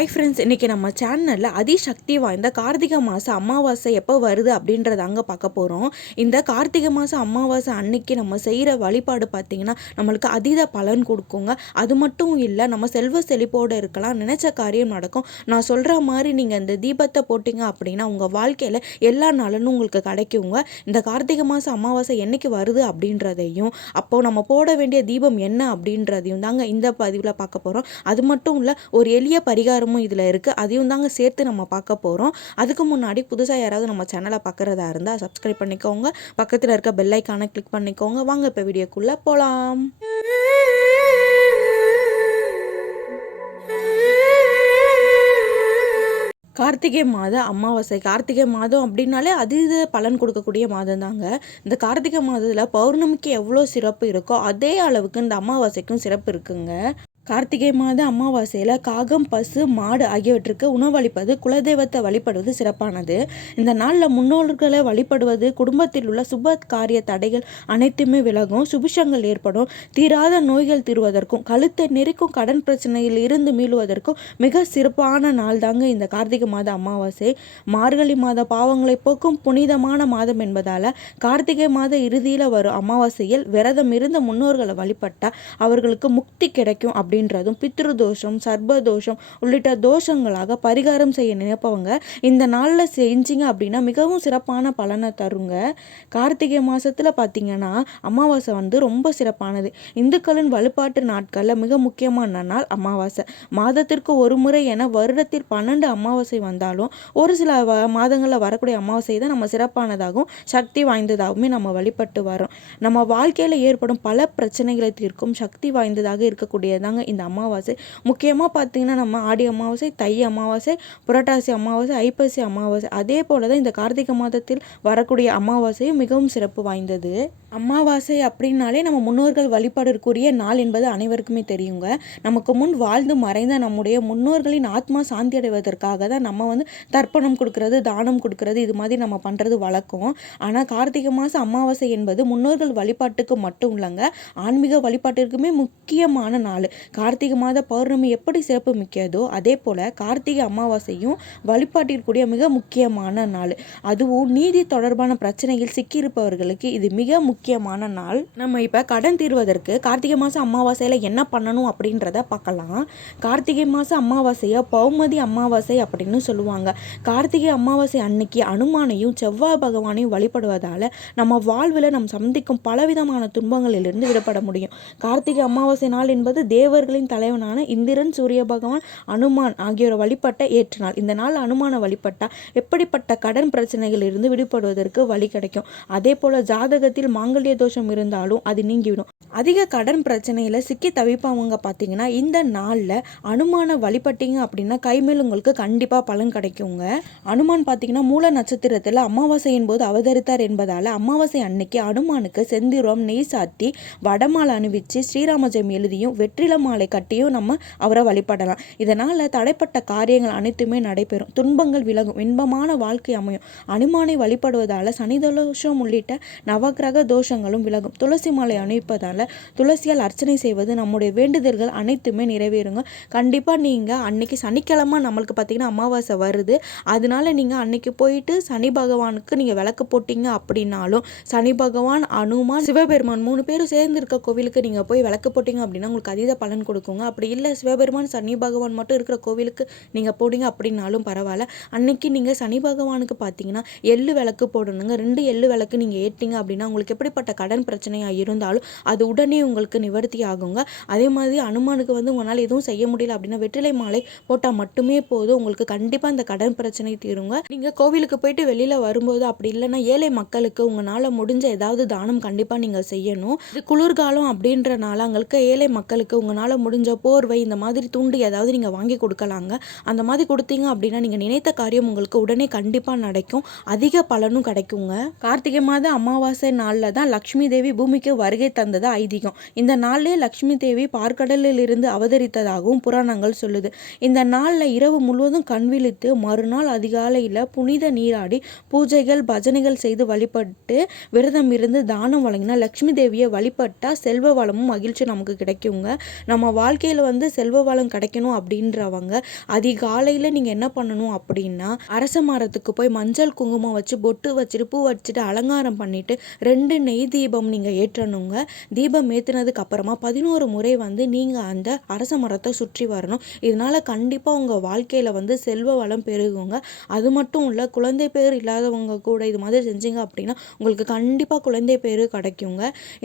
Hi friends, இன்றைக்கி நம்ம சேனலில் அதிசக்தி வாய்ந்த கார்த்திகை மாதம் அமாவாசை எப்போ வருது அப்படின்றத அங்கே பார்க்க போகிறோம். இந்த கார்த்திகை மாதம் அமாவாசை அன்னைக்கு நம்ம செய்கிற வழிபாடு பார்த்திங்கன்னா நம்மளுக்கு அதீத பலன் கொடுக்குங்க. அது மட்டும் இல்லை, நம்ம செல்வ செழிப்போடு இருக்கலாம், நினச்ச காரியம் நடக்கும். நான் சொல்கிற மாதிரி நீங்கள் இந்த தீபத்தை போட்டிங்க அப்படின்னா உங்கள் வாழ்க்கையில் எல்லா நலனும் உங்களுக்கு கிடைக்குங்க. இந்த கார்த்திகை மாதம் அமாவாசை என்றைக்கு வருது அப்படின்றதையும் அப்போது நம்ம போட வேண்டிய தீபம் என்ன அப்படின்றதையும் தாங்க இந்த பதிவில் பார்க்க போகிறோம். அது மட்டும் இல்லை, ஒரு எளிய பரிகாரம் இதில் இருக்குது, அதையும் தாங்க சேர்த்து நம்ம பார்க்க போகிறோம். அதுக்கு முன்னாடி புதுசாக யாராவது நம்ம சேனலை பார்க்குறதா இருந்தால் சப்ஸ்கிரைப் பண்ணிக்கோங்க, பக்கத்தில் இருக்க பெல் ஐக்கானை கிளிக் பண்ணிக்கோங்க. வாங்க இப்போ வீடியோக்குள்ளே போகலாம். கார்த்திகை மாதம் அமாவாசை. கார்த்திகை மாதம் அப்படின்னாலே அதீத பலன் கொடுக்கக்கூடிய மாதம் தாங்க. இந்த கார்த்திகை மாதத்தில் பௌர்ணமிக்கு எவ்வளோ சிறப்பு இருக்கோ அதே அளவுக்கு இந்த அமாவாசைக்கும் சிறப்பு இருக்குங்க. கார்த்திகை மாத அமாவாசையில் காகம், பசு, மாடு ஆகியவற்றுக்கு உணவளிப்பது, குலதெய்வத்தை வழிபடுவது சிறப்பானது. இந்த நாளில் முன்னோர்களை வழிபடுவது குடும்பத்தில் உள்ள சுப காரிய தடைகள் அனைத்துமே விலகும், சுபிஷங்கள் ஏற்படும், தீராத நோய்கள் தீர்வதற்கும் கழுத்தை நெரிக்கும் கடன் பிரச்சனையில் இருந்து மீளுவதற்கும் மிக சிறப்பான நாள் தாங்க இந்த கார்த்திகை மாத அமாவாசை. மார்கழி மாத பாவங்களை போக்கும் புனிதமான மாதம் என்பதால் கார்த்திகை மாத இறுதியில் வரும் அமாவாசையில் விரதம் இருந்த முன்னோர்களை வழிபட்டால் அவர்களுக்கு முக்தி கிடைக்கும் அப்படின்றதும், பித்ரு தோஷம், சர்பதோஷம் உள்ளிட்ட தோஷங்களாக பரிகாரம் செய்ய நினைப்பவங்க இந்த நாளில் செஞ்சிங்க அப்படின்னா மிகவும் சிறப்பான பலனை தருங்க. கார்த்திகை மாதத்தில் பார்த்திங்கன்னா அமாவாசை ரொம்ப சிறப்பானது. இந்துக்களின் வழிபாட்டு நாட்களில் மிக முக்கியமான நாள் அமாவாசை. மாதத்திற்கு ஒரு முறை என வருடத்தில் 12 அமாவாசை வந்தாலும் ஒரு சில மாதங்களில் வரக்கூடிய அமாவாசை தான் நம்ம சிறப்பானதாகவும் சக்தி வாய்ந்ததாகவுமே நம்ம வழிபட்டு வரோம். நம்ம வாழ்க்கையில் ஏற்படும் பல பிரச்சனைகளை தீர்க்கும் சக்தி வாய்ந்ததாக இருக்கக்கூடியதாங்க இந்த அமாவாசை. முக்கியமாக பார்த்தீங்கன்னா நம்ம ஆடி அமாவாசை, தை அமாவாசை, புரட்டாசி அமாவாசை, ஐப்பசி அமாவாசை, அதே போல தான் இந்த கார்த்திகை மாதத்தில் வரக்கூடிய அமாவாசையும் மிகவும் சிறப்பு வாய்ந்தது. அமாவாசை அப்படின்னாலே நம்ம முன்னோர்கள் வழிபாடுக்குரிய நாள் என்பது அனைவருக்குமே தெரியுங்க. நமக்கு முன் வாழ்ந்து மறைந்த நம்முடைய முன்னோர்களின் ஆத்மா சாந்தி அடைவதற்காக தான் நம்ம தர்ப்பணம் கொடுக்கறது, தானம் கொடுக்கறது, இது மாதிரி நம்ம பண்ணுறது வழக்கம். ஆனால் கார்த்திகை மாதம் அமாவாசை என்பது முன்னோர்கள் வழிபாட்டுக்கு மட்டும் இல்லைங்க, ஆன்மீக வழிபாட்டிற்குமே முக்கியமான நாள். கார்த்திகை மாத பௌர்ணமி எப்படி சிறப்பு மிக்கதோ அதே போல் கார்த்திகை அமாவாசையும் வழிபாட்டிற்குரிய மிக முக்கியமான நாள். அதுவும் நீதி தொடர்பான பிரச்சனையில் சிக்கியிருப்பவர்களுக்கு இது மிக முக்கியமான நாள். நம்ம இப்போ கடன் தீர்வதற்கு கார்த்திகை மாதம் அமாவாசையில் என்ன பண்ணணும் அப்படின்றத பார்க்கலாம். கார்த்திகை மாதம் அமாவாசையை பௌமதி அமாவாசை அப்படின்னு சொல்லுவாங்க. கார்த்திகை அமாவாசை அன்னைக்கு அனுமானையும் செவ்வாய் பகவானையும் வழிபடுவதால் நம்ம வாழ்வில் நம்ம சந்திக்கும் பலவிதமான துன்பங்களிலிருந்து விடுபட முடியும். கார்த்திகை அமாவாசை நாள் என்பது தேவர்களின் தலைவனான இந்திரன், சூரிய பகவான், அனுமான் ஆகியோரை வழிபட்ட ஏற்ற நாள். இந்த நாள் அனுமானை வழிபட்டால் எப்படிப்பட்ட கடன் பிரச்சனைகள் இருந்து விடுபடுவதற்கு வழி கிடைக்கும். அதே போல் ஜாதகத்தில் மாங்கல்ய தோஷம் இருந்தாலும் அது நீங்கிவிடும். அதிக கடன் பிரச்சனையில் சிக்கி தவிப்பவங்க பார்த்தீங்கன்னா இந்த நாளில் அனுமானை வழிபட்டீங்க அப்படின்னா கைமேல் உங்களுக்கு கண்டிப்பாக பலன் கிடைக்குங்க. அனுமான் பார்த்தீங்கன்னா மூல நட்சத்திரத்தில் அமாவாசையின் போது அவதரித்தார் என்பதால் அமாவாசை அன்னைக்கு அனுமானுக்கு செந்திரம், நெய் சாத்தி, வடமாலை அணிவிச்சு, ஸ்ரீராம ஜெயம் எழுதியும் வெற்றில மாலை கட்டியும் நம்ம அவரை வழிபடலாம். இதனால் தடைப்பட்ட காரியங்கள் அனைத்துமே நடைபெறும், துன்பங்கள் விலகும், இன்பமான வாழ்க்கை அமையும். அனுமானை வழிபடுவதால் சனி தோஷம் உள்ளிட்ட நவகிரக தோஷங்களும் விலகும். துளசி மாலை அணிவிப்பதால் துளசியால் அர்ச்சனை செய்வது நம்முடைய வேண்டுதல்கள் அனைத்துமே நிறைவேறுங்க. கண்டிப்பாக நீங்கள் அன்னைக்கு சனிக்கிழமை நம்மளுக்கு பார்த்தீங்கன்னா அமாவாசை வருது, அதனால நீங்கள் அன்னைக்கு போயிட்டு சனி பகவானுக்கு நீங்கள் விளக்கு போட்டிங்க அப்படின்னாலும் சனி பகவான், அனுமான், சிவபெருமான் 3 பேரும் சேர்ந்து இருக்க கோவிலுக்கு நீங்கள் போய் விளக்கு போட்டிங்க அப்படின்னா உங்களுக்கு அதீத பலன் கொடுக்குங்க. அப்படி இல்லை சிவபெருமான், சனி பகவான் மட்டும் இருக்கிற கோவிலுக்கு நீங்கள் போடுங்க அப்படின்னாலும் பரவாயில்ல. அன்னைக்கு நீங்கள் சனி பகவானுக்கு பார்த்தீங்கன்னா எள்ளு விளக்கு போடணுங்க. 2 எள்ளு விளக்கு நீங்கள் ஏற்றிங்க அப்படின்னா உங்களுக்கு எப்படிப்பட்ட கடன் பிரச்சனையாக இருந்தாலும் அது உடனே உங்களுக்கு நிவர்த்தி ஆகுங்க. அதே மாதிரி அனுமானுக்கு உங்களால் எதுவும் செய்ய முடியல அப்படின்னா வெற்றிலை மாலை போட்டால் மட்டுமே போதும், உங்களுக்கு கண்டிப்பாக இந்த கடன் பிரச்சனை தீருங்க. நீங்கள் கோவிலுக்கு போயிட்டு வெளியில் வரும்போது அப்படி இல்லைன்னா ஏழை மக்களுக்கு உங்களால் முடிஞ்ச ஏதாவது தானம் கண்டிப்பாக நீங்கள் செய்யணும். இது குளிர்காலம் அப்படின்றனால அங்களுக்கு ஏழை மக்களுக்கு உங்களால் முடிஞ்ச போர்வை, இந்த மாதிரி துண்டு ஏதாவது நீங்கள் வாங்கி கொடுக்கலாங்க. அந்த மாதிரி கொடுத்தீங்க அப்படின்னா நீங்கள் நினைத்த காரியம் உங்களுக்கு உடனே கண்டிப்பாக நடக்கும், அதிக பலனும் கிடைக்குங்க. கார்த்திகை மாத அமாவாசை நாளில் தான் தான் லக்ஷ்மி தேவி பூமிக்கு வருகை தந்தது ஐதீகம். இந்த நாளிலே லக்ஷ்மி தேவி பார்க்கடலில் இருந்து அவதரித்ததாகவும் புராணங்கள் சொல்லுது. இந்த நாளில் இரவு முழுவதும் கண்விழித்து மறுநாள் அதிகாலையில் புனித நீராடி பூஜைகள் பஜனைகள் செய்து வழிபட்டு விரதம் இருந்து தானம் வழங்கினா லக்ஷ்மி தேவியை வழிபட்டால் செல்வ வளமும் மகிழ்ச்சி நமக்கு கிடைக்குங்க. நம்ம வாழ்க்கையில் செல்வ வளம் கிடைக்கணும் அப்படின்றவங்க அதிகாலையில் நீங்கள் என்ன பண்ணணும் அப்படின்னா அரச மரத்துக்கு போய் மஞ்சள் குங்குமம் வச்சு பொட்டு வச்சுட்டு பூ வச்சுட்டு அலங்காரம் பண்ணிட்டு 2 நெய் தீபம் நீங்கள் ஏற்றணுங்க. தீபம் ஏற்றினதுக்கு அப்புறமா 11 முறை நீங்கள் அந்த அரச மரத்தை சுற்றி வரணும். இதனால கண்டிப்பாக உங்கள் வாழ்க்கையில் செல்வ வளம் பெருகுங்க. அது மட்டும் இல்லை, குழந்தை பேர் இல்லாதவங்க கூட இது மாதிரி செஞ்சீங்க அப்படின்னா உங்களுக்கு கண்டிப்பாக குழந்தை பேர் கிடைக்குங்க.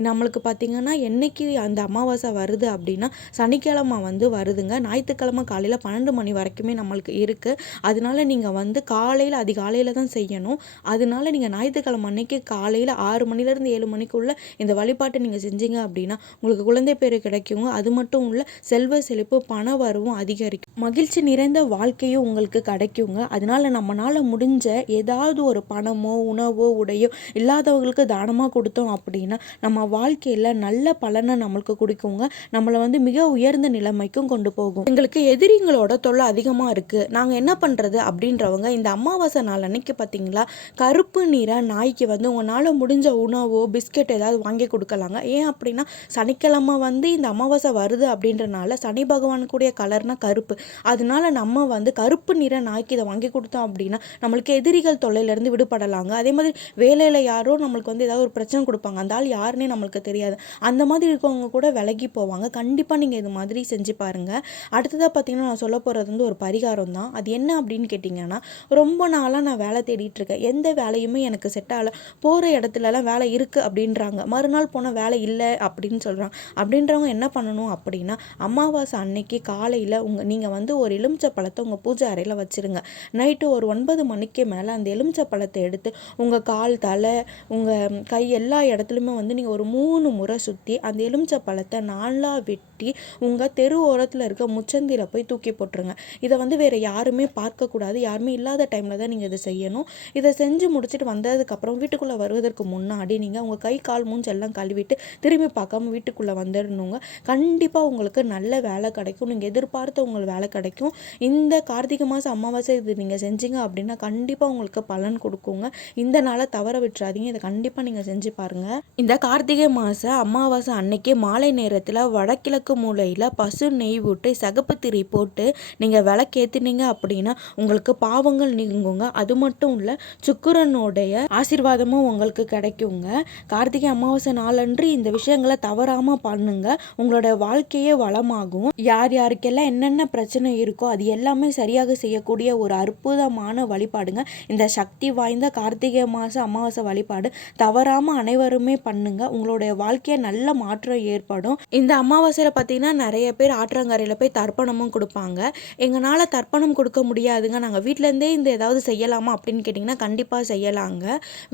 நம்மளுக்கு பார்த்தீங்கன்னா என்னைக்கு அந்த அமாவாசை வருது அப்படின்னா சனிக்கிழமை வருதுங்க. ஞாயிற்றுக்கிழமை காலையில் 12 மணி வரைக்குமே நம்மளுக்கு இருக்குது. அதனால நீங்கள் காலையில் அதிகாலையில் தான் செய்யணும். அதனால நீங்கள் ஞாயிற்றுக்கிழமை அன்னைக்கு காலையில் 6 மணிலேருந்து 7 மணிக்குள்ளே இந்த வழிபாட்டை நீங்கள் செஞ்சீங்க அப்படின்னா உங்களுக்கு குழந்தை பேர் கிடைக்குங்க. அது மட்டும் இல்லை, செல்வ செழிப்பு பண வரவும் அதிகரிக்கும், மகிழ்ச்சி நிறைந்த வாழ்க்கையும் உங்களுக்கு கிடைக்குங்க. அதனால நம்மளால முடிஞ்ச ஏதாவது ஒரு பணமோ உணவோ உடையோ இல்லாதவங்களுக்கு தானமாக கொடுத்தோம் அப்படின்னா நம்ம வாழ்க்கையில் நல்ல பலனை நம்மளுக்கு கொடுக்குங்க. நம்மளை மிக உயர்ந்த நிலைமைக்கும் கொண்டு போகும். எங்களுக்கு எதிரிங்களோட தொல்லை அதிகமாக இருக்குது, நாங்கள் என்ன பண்ணுறது அப்படின்றவங்க இந்த அமாவாசை நாள் அன்னைக்கு பார்த்தீங்களா கருப்பு நிற நாய்க்கு உங்களால் முடிஞ்ச உணவோ பிஸ்கெட் ஏதாவது வாங்கி கொடுக்கலாங்க. ஏன் அப்படின்னா சனிக்கிழமை இந்த அமாவாசை வருது அப்படின்றனால சனி பகவானுக்குடைய கலர்னா கருப்பு. அதனால நம்ம கருப்பு நிற நாய்க்கு இதை வாங்கி கொடுத்தோம் அப்படின்னா நம்மளுக்கு எதிரிகள் தொல்லையிலேருந்து விடுபடலாங்க. அதே மாதிரி வேலையில் யாரோ நம்மளுக்கு ஏதாவது ஒரு பிரச்சனை கொடுப்பாங்க, அந்த ஆள் யாருன்னே நம்மளுக்கு தெரியாது, அந்த மாதிரி இருக்கவங்க கூட விலகி போவாங்க. கண்டிப்பாக நீங்கள் இது மாதிரி செஞ்சு பாருங்கள். அடுத்ததாக பார்த்தீங்கன்னா நான் சொல்ல போகிறது ஒரு பரிகாரம் தான். அது என்ன அப்படின்னு கேட்டிங்கன்னா, ரொம்ப நாளாக நான் வேலை தேடிட்டு இருக்கேன், எந்த வேலையுமே எனக்கு செட் ஆகலை, போகிற இடத்துலலாம் வேலை இருக்குது அப்படின்றாங்க, மறுநாள் போனால் வேலை இல்லை அப்படின்னு சொல்கிறாங்க. அப்படின்றவங்க என்ன பண்ணணும் அப்படின்னா அமாவாசை அன்னைக்கு காலையில் நீங்கள் ஒரு எலுமிச்சை பழத்தை உங்கள் பூஜை அறையில் வச்சுருங்க. நைட்டு ஒரு 9 மணிக்கு மேலே அந்த எலுமிச்சை பழத்தை எடுத்து உங்கள் கால் தலை உங்கள் கை எல்லா இடத்துலையுமே நீங்கள் ஒரு 3 முறை சுற்றி அந்த எலுமிச்சை பழத்தை 4ஆக வெட்டி உங்கள் தெரு ஓரத்தில் இருக்க முச்சந்தியில் போய் தூக்கி போட்டுருங்க. இதை வேறு யாருமே பார்க்கக்கூடாது, யாருமே இல்லாத டைமில் தான் நீங்கள் இதை செய்யணும். இதை செஞ்சு முடிச்சுட்டு வந்ததுக்கப்புறம் வீட்டுக்குள்ளே வருவதற்கு முன்னாடி நீங்கள் உங்கள் கை கால் மூஞ்சி எல்லாம் கழுவிட்டு திரும்பி பார்க்காம வீட்டுக்குள்ளே வந்துடணுங்க. கண்டிப்பாக உங்களுக்கு நல்ல வேலை கிடைக்கும், நீங்கள் எதிர்பார்த்த உங்களுக்கு வேலை கிடைக்கும். இந்த கார்த்திகை மாதம் அமாவாசை இது நீங்கள் செஞ்சீங்க அப்படின்னா கண்டிப்பாக உங்களுக்கு பலன் கொடுக்குங்க. இந்த நாளை தவற விட்டுறாதீங்க, இதை கண்டிப்பாக நீங்கள் செஞ்சு பாருங்கள். இந்த கார்த்திகை மாதம் அமாவாசை அன்னைக்கு மாலை நேரத்தில் வடகிழக்கு மூலையில் பசு நெய் விட்டு சகப்பு திரி போட்டு நீங்கள் விளக்கேற்றினீங்க அப்படின்னா உங்களுக்கு பாவங்கள் நீங்குங்க. அது மட்டும் இல்லை, சுக்கிரனுடைய ஆசீர்வாதமும் உங்களுக்கு கிடைக்குங்க. கார்த்திகை அமாவாசை நாளன்று இந்த விஷயங்களை தவறாமல் பண்ணுங்க, உங்களோட வாழ்க்கையே வளமாகும். யார் யாருக்கெல்லாம் என்னென்ன பிரச்சனை இருக்கோ அது எல்லாமே சரியாக செய்யக்கூடிய ஒரு அற்புதமான வழிபாடுங்க இந்த சக்தி வாய்ந்த கார்த்திகை மாதம் அமாவாசை வழிபாடு. தவறாமல் அனைவருமே பண்ணுங்க, உங்களுடைய வாழ்க்கையை நல்ல மாற்றம் ஏற்படும். இந்த அமாவாசையில் பார்த்தீங்கன்னா நிறைய பேர் ஆற்றங்கரையில் போய் தர்ப்பணமும் கொடுப்பாங்க. எங்களால் தர்ப்பணம் கொடுக்க முடியாதுங்க, நாங்கள் வீட்டிலேருந்தே இந்த ஏதாவது செய்யலாமா அப்படின்னு கேட்டிங்கன்னா கண்டிப்பாக செய்யலாங்க.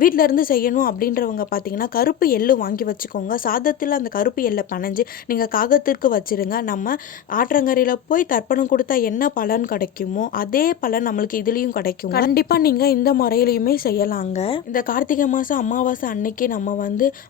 வீட்டிலேருந்து செய்யணும் அப்படின்றவங்க பார்த்தீங்கன்னா கருப்பு எள்ளு வாங்கி வச்சுக்கோங்க. சாதத்தில் அந்த கருப்பு எள்ளை பனைஞ்சு நீங்கள் காகத்திற்கு வச்சுருங்க. நம்ம ஆற்றங்கரையில் போய் தர்ப்பணம் கொடுத்தா என்ன பலன் கிடைக்குமோ அதே பலன் நம்மளுக்கு இதுலேயும் கிடைக்கும். கண்டிப்பாக நீங்கள் இந்த முறையிலையுமே செய்யலாங்க. இந்த கார்த்திகை மாதம் அமாவாசை அன்னைக்கு நம்ம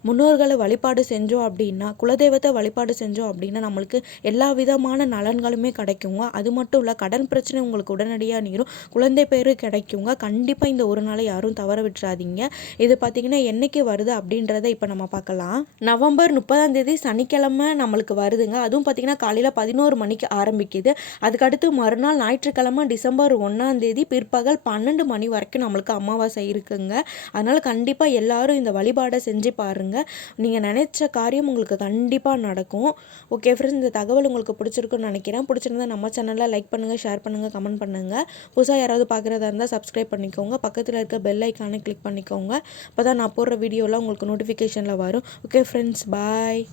முன்னோர்களை வழிபாடு செஞ்சோம் அப்படின்னா, குலதெய்வத்தை வழிபாடு செஞ்சோம் அப்படின்னா நம்மளுக்கு எல்லா விதமான நலன்களுமே கிடைக்குங்க. அது மட்டும் இல்லை, கடன் பிரச்சனை உங்களுக்கு உடனடியாக நீரும், குழந்தை பேரு கிடைக்குங்க. கண்டிப்பாக இந்த ஒரு நாளை யாரும் தவற விட்டுறாதீங்க. இது பார்த்தீங்கன்னா என்னைக்கு வருது அப்படின்றத இப்போ நம்ம பார்க்கலாம். நவம்பர் 30ஆம் தேதி சனிக்கிழமை நம்மளுக்கு வருதுங்க. அதுவும் பார்த்தீங்கன்னா காலையில் 11 மணிக்கு ஆரம்பிக்குது. அதுக்கடுத்து மறுநாள் ஞாயிற்றுக்கிழமை டிசம்பர் 1ஆம் தேதி பிற்பகல் 12 மணி வரைக்கும் நம்மளுக்கு அமாவாசை இருக்குங்க. அதனால் கண்டிப்பாக எல்லாரும் இந்த வழிபாடை செஞ்சு பாருங்கள், நீங்கள் நினைச்ச காரியம் உங்களுக்கு கண்டிப்பாக நடக்கும். ஓகே ஃப்ரெண்ட்ஸ், இந்த தகவல் உங்களுக்கு பிடிச்சிருக்குன்னு நினைக்கிறேன். பிடிச்சிருந்தா நம்ம சேனலில் லைக் பண்ணுங்கள், ஷேர் பண்ணுங்கள், கமெண்ட் பண்ணுங்கள். புதுசாக யாராவது பார்க்குறதா இருந்தால் சப்ஸ்கிரைப் பண்ணிக்கோங்க, பக்கத்தில் இருக்க பெல் ஐக்கானை கிளிக் பண்ணிக்கோங்க. அப்போ தான் நான் போடுற வீடியோலாம் உங்களுக்கு நோட்டிஃபிகேஷனில் வரும். ஓகே ஃப்ரெண்ட்ஸ், பாய்.